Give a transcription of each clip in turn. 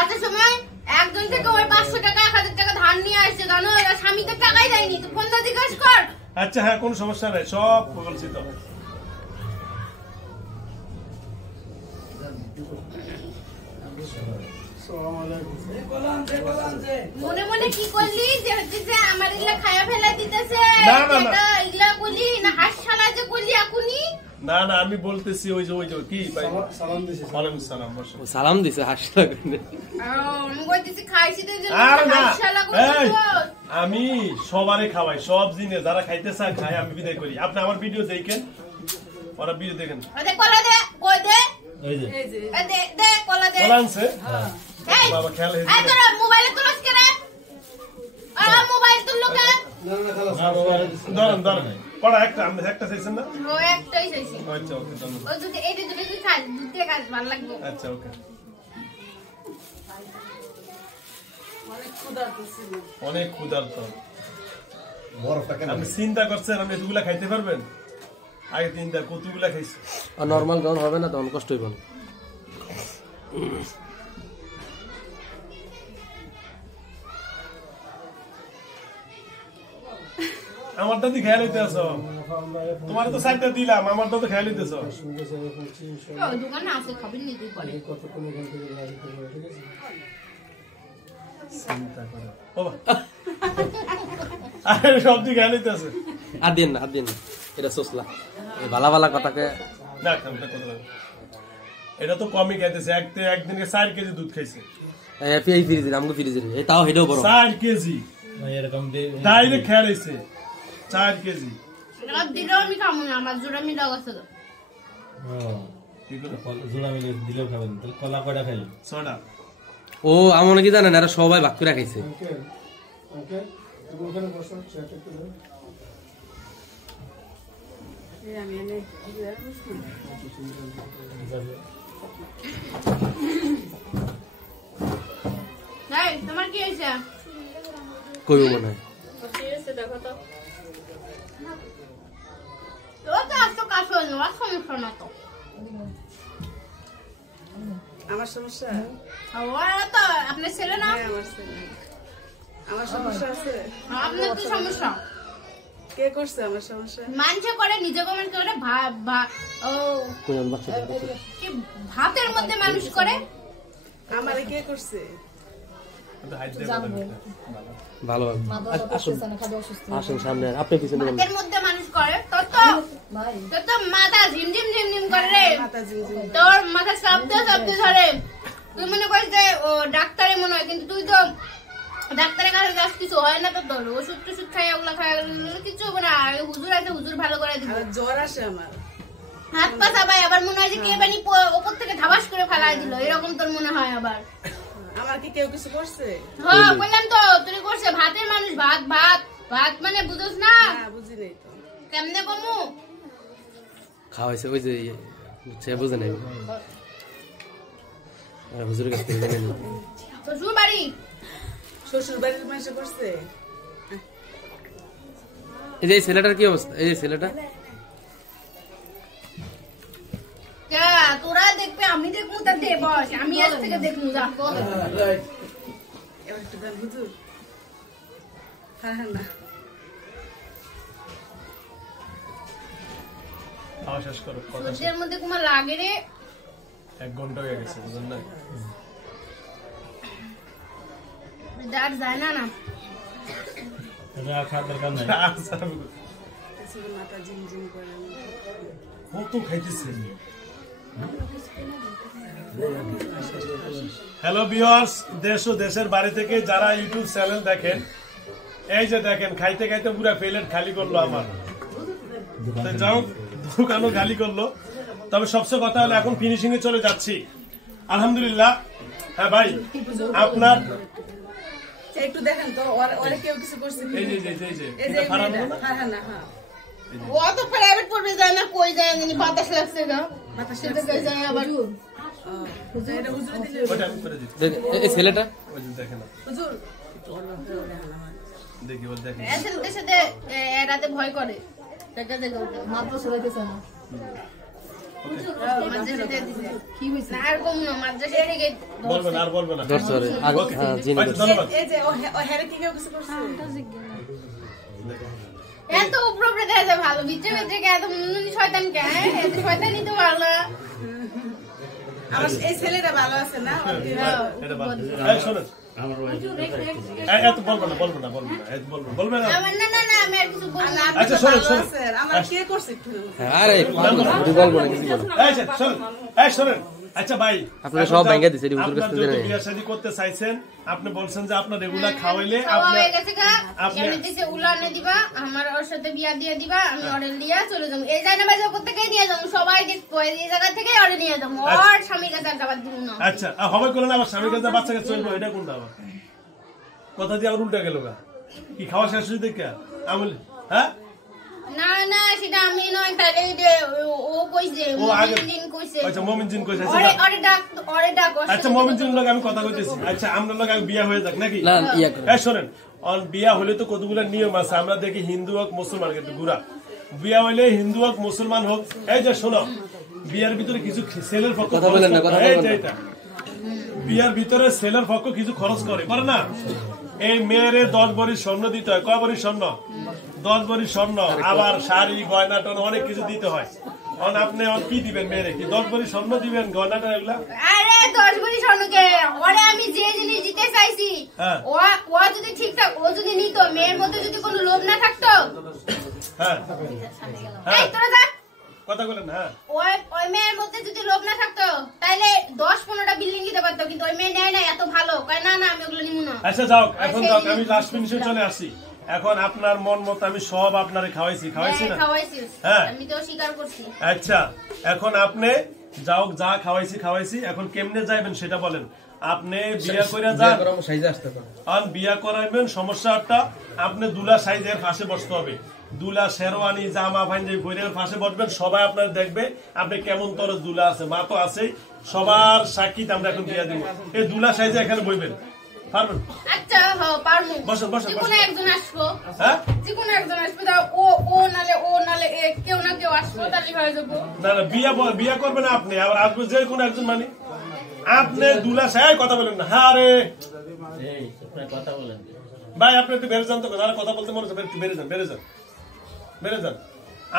আচ্ছা সময় একজন থেকে ওই 500 টাকা 1000 টাকা ধার নিয়ে আসছে জানো, স্বামী তো টাকাই দেয়নি, তো ফোনটা জিজ্ঞাসা কর। আচ্ছা হ্যাঁ কোনো সমস্যা নাই, সব বলছি তো। মনে মনে কি করলি যে হচ্ছে যে আমার এগুলা খায়া ফেলা দিতেছে, এগুলা বলি না হাসশালা যে করলি এখনি? না না আমি বলতেছি ওই যে কি ভাই সালাম দিছে, ওয়ালাইকুম সালাম, সালাম দিছে হাসশালা করে। আমি কইতেছি খাইছি তো যে হাসশালা করছিস। আমি সবারে খাওয়াই, সব জিনিস যারা খাইতে চায় খাই, আমি বিদায় করি। আপনি আমার ভিডিও দেখেন, ওরা ভিডিও দেখেন। দে কলা দে, কই দে, এই যে দে দে কলা দে। কলা আনছে এই বাবা খেয়াল হইছে। এই তোরা মোবাইলে তুলছ কেন? মোবাইল তুললো কেন? ধরেন পড়া একটা, আমি একটা চাইছেন না? ও একটাই চাইছি। আচ্ছা ওকে ধন্যবাদ। ওই দুটো, এই দুটো তুই খা, দুধ দিয়ে খা, ভালো লাগবে। আচ্ছা ওকে। অনেক ক্ষুধার্ত। আপনি চিন্তা করছেন আপনি এতগুলা খাইতে পারবেন? আগে চিন্তা কতগুলা খাইছি। আর নরমাল গাউন হবে না, তখন কষ্ট হইব না। আমারটা দি খেয়াল হইতে আছো, তোমার তো সাইডটা দিলাম, আমারটা তো খেয়াল হইতেছ। দোকানে আছে খাবেন নি তুই পরে? চিন্তা করে বাবা আরে সব দিকে খেয়াল হইতে আছে। আর দিন না, এটা সোসলা ভালা ভালা কথাকে না খামটা কত লাগে, এটা তো কমই খাইতেছে। একদিনে 4 কেজি দুধ খাইছে। এই ফ্রিজের আমগো ফ্রিজের এই তাও হেডও বড় 4 কেজি এরকম ডাইরেক্ট খেয়াল হইছে 4 কেজি। রাত দিলেও আমি খাবো না, আমার জোড়া মিলা গেছে তো। জোড়া মিলে দিলেও খাবেন, তাহলে কলা কয়টা খাইলেন? 6টা। ও আমনে কি জানেন, এরা সবাই ভাগ করে খাইছে। ওকে তুমি ওখানে বসো, চেয়ারটা একটু দাও। আমি এনে এই তোমার কি হইছে? কইব মনে হয় কি হইছে দেখো তো। ও তো আজকে কাজ হলো না, সমস্যা না তো। আমার সমস্যা? ওরা তো আপনার ছেলে না? আমার সমস্যা আছে। আপনার কি সমস্যা? কে করছে আমার সমস্যা? মানুষে করে, নিজে কমেন্ট করে, কি ভাতের মধ্যে মানুষ করে। আমারে কে করছে? ভালো আসেন সামনে, আপনি পিছনে ভাতের মধ্যে মানুষ করে, তোর তো মাথা ঝিমঝিম ঝিমঝিম করে রে, তোর মাথা শব্দে ধরে। তুই মনে করিস যে ও ডাক্তারে মনে হয়, কিন্তু তুই তো ডাক্তারের কাছে যাস, কিছু হয় না তো। তোর ওষুধ টষুধ খাই, ওগুলা খাই, কিছু হবে না। হুজুর আছে, হুজুর ভালো করে দিবে। জ্বর আসে আমার, হাত পা চাবাই, আবার মনে হয় যে কে বানি ওপর থেকে ধাবাস করে ফেলাই দিল, এরকম তোর মনে হয়। আবার আমার কি কেউ কিছু করছে? হ্যাঁ বললাম তো, তুই করছে ভাতের মানুষ। ভাত ভাত ভাত মানে বুঝোস না? বুঝি নাই তো। কেমনে কমু খাওয়াইছে, ওই যে সে বুঝে নাই, হুজুরের কাছ থেকে জেনে নিই। শ্বশুর বাড়ি, শ্বশুর বাড়ির মানুষ করছে। এই যে ছেলেটার কি অবস্থা? এই যে ছেলেটা তোরা দেখবে, আমি দেখবো, তার দে বস, আমি আজ থেকে দেখবো। যা এবার একটু দেন হুজুর। হ্যাঁ না খাওয়া শেষ করো, কথা শেষ। সূর্যের মধ্যে তোমার লাগে রে। 1 ঘন্টা হয়ে গেছে, বুঝলেন না? দাঁড় যায় না না। মাথা ঝিমঝিম করে কত খাইতেছে। হ্যালো ভিউয়ার্স, দেশ ও দেশের বাড়ি থেকে যারা ইউটিউব চ্যানেল দেখেন, এই যে দেখেন খাইতে খাইতে পুরো প্লেট খালি করলো আমার। যাও দোকানও খালি করলো। তবে সবচেয়ে কথা হলো এখন ফিনিশিং এ চলে যাচ্ছি, আলহামদুলিল্লাহ। হ্যাঁ ভাই, আপনার একটু দেখেন তো, ওরে কেউ কিছু করছে? এই যে এটা ফারাম না? হ্যাঁ না, হ্যাঁ। ও তো প্রাইভেট পড়বে, যায় না, কই যায় না, বাতাস লাগছে না, বাতাস সেটা যায় আবার। এটা হুজুর দিলে ওটা আমি করে দিচ্ছি। এই ছেলেটা ওই যে দেখেন, হুজুর দেখি ওর দেখেন। ছেলেদের সাথে এরাতে ভয় করে, মাত্র চলাইতেছে না। মাদ্রাসা দিয়ে দিছে। না, আর কম না, মাদ্রাসা থেকে বলবেন আর বলবেন না ধরছে ওরে আগে হ্যাঁ জিনি আচ্ছা, ধন্যবাদ এই যে ও হেরে কি কেউ কিছু করছে? এত উপরে উপরে দেখা যায় ভালো, ভিতরে ভিতরে কে এত মুন্নি শয়তান কে? এত শয়তানি তো ভালো না। আমার এই ছেলেটা ভালো আছে না? এটা ভালো। এই শোনেন এত বলবেন না এত বলবেন না আমার না না না, আমি আর কিছু বলবো না। আচ্ছা শোনেন শোনেন আমার কে করছে একটু? আরে বলবো না কিছু বলবো এই শোনেন আচ্ছা ভাই আপনারা সব ভেঙে দিছে, এটি হুজুর কাছে আপনারা দেন যদি নাই। বিয়ে শাদী করতে চাইছেন, আপনি বলছেন যে আপনার রেগুলার খাওয়াইলে খাওয়া আপনি হয়ে গেছে গা, আপনি- এমনি দিছে উলানে দিবা, আমার ওর সাথে বিয়া দিয়ে দিবা, আমি অর্ডার দিয়া চলে যাবো। এই জায়গা বাজার করতে গিয়ে নিয়ে যাবো, সবাই দেখবো, এই জায়গা থেকে অর্ডার নিয়ে যাবো। আর স্বামীর কাছে আর যাবার দিব না। আচ্ছা হবে করলেন আবার স্বামীর কাছে বাচ্চা কাছে চলবো, এটা কোনটা আবার কথা দিয়ে আবার উল্টা গেল গা কি খাওয়া শেষ হয়ে দেখে আমল হ্যাঁ না না, সেটা আমি নয়, তাহলে ও কইছে, ও আগে মমিন কইছে। আচ্ছা মমিন জিন কইছে ওরে ডাক। আচ্ছা মমিন জিন লোক আমি কথা কইতেছি। আচ্ছা আমরা লোক আগে বিয়া হয়ে যাক নাকি না ইয়া করে এই শোনেন বিয়া হলে তো কতগুলো নিয়ম আছে, আমরা দেখি হিন্দু হোক মুসলমান, কিন্তু গুড়া বিয়া হইলে হিন্দু হোক মুসলমান হোক, এই যে শোনো বিয়ার ভিতরে কিছু ছেলের পক্ষ কথা বলেন না, কথা এই বলেন যে না। এটা বিয়ার ভিতরে ছেলের পক্ষ কিছু খরচ করে না, এই মেয়েরে 10 ভরি স্বর্ণ দিতে হয়। কয় ভরি স্বর্ণ? 10 ভরি স্বর্ণ, আবার শাড়ি গয়না টন অনেক কিছু দিতে হয়। আপনি কি দিবেন মেয়েরে? কি 10 ভরি স্বর্ণ দিবেন, গয়না টন এগুলা? আরে 10 ভরি স্বর্ণকে ওরে আমি যে জিনিস দিতে চাইছি, হ্যাঁ। ও যদি ঠিকঠাক ও যদি নিত, মেয়ের মধ্যে যদি কোনো লোভ না থাকতো, হ্যাঁ এই হ্যাঁ তোরা যা, কথা বলেন হ্যাঁ ওই মেয়ের মধ্যে যদি লোভ না থাকতো, তাইলে 10-15টা বিল্ডিং দিতে পারতো, কিন্তু ওই মেয়ে নেয় না, এত ভালো কয় না না আমি ওগুলো নিব না। আচ্ছা যাও এখন যাও, আমি লাস্ট ফিনিশে চলে আসি। এখন আপনার মন মতো আমি সব আপনারে খাওয়াইছি না? খাওয়াইছিস, হ্যাঁ। আমি তো স্বীকার করছি। আচ্ছা এখন আপনি যাও, যা খাওয়াইছি, এখন কেমনে যাইবেন সেটা বলেন। আপনি বিয়া করে যান, সাইজে আসতে পারে আর বিয়া করাইবেন, সমস্যাটা আপনি দুলা সাইজের পাশে বসতে হবে। দুলা শেরওয়ানি জামা পাঞ্জাবি পরে পাশে বসবেন, সবাই আপনার দেখবে আপনি কেমন তরজ দুলা আছে, মা তো আছেই, সবার সাক্ষীতে আমরা এখন বিয়া দিব। এই দুলা সাইজে এখানে বইবেন, পারবেন? আচ্ছা পারবো, বসেন, বসেন, যে কোনো বসেন। একজন আসবো, হ্যাঁ যে কোনো একজন আসবো, তা ও নালে কেউ না কেউ আসবো, তাহলে হয়ে যাবো। না না বিয়া করবেন আপনি, আবার আসবে যে কোনো একজন, মানে আপনি দুলা সাই কথা বলেন না। হ্যাঁ রে কথা বলেন ভাই আপনি একটু বেড়ে যান তো, যারা কথা বলতে মনে হচ্ছে একটু বেড়ে যান।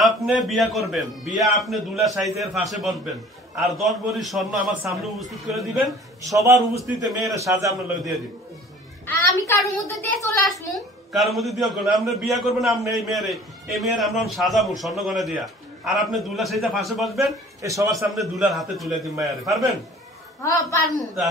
আপনি বিয়া করবেন, বিয়া আপনি দুলা সাইজের পাশে বসবেন, আর 10 ভরি স্বর্ণ আমার সামনে উপস্থিত করে দিবেন, সবার উপস্থিতিতে মেয়েরা সাজা আপনার লোক দিয়ে দিবেন। আমি কারোর মধ্যে দিয়ে চলে আসবো, কারোর মধ্যে দিয়ে করবেন, আপনি বিয়া করবেন, আপনি এই মেয়ের আমরা সাজাবো স্বর্ণ গয়না দিয়া, আর আপনি দুলা সাইজের পাশে বসবেন, এই সবার সামনে দুলার হাতে তুলে দিন মায়ারে, পারবেন? হ্যাঁ পারবো। তা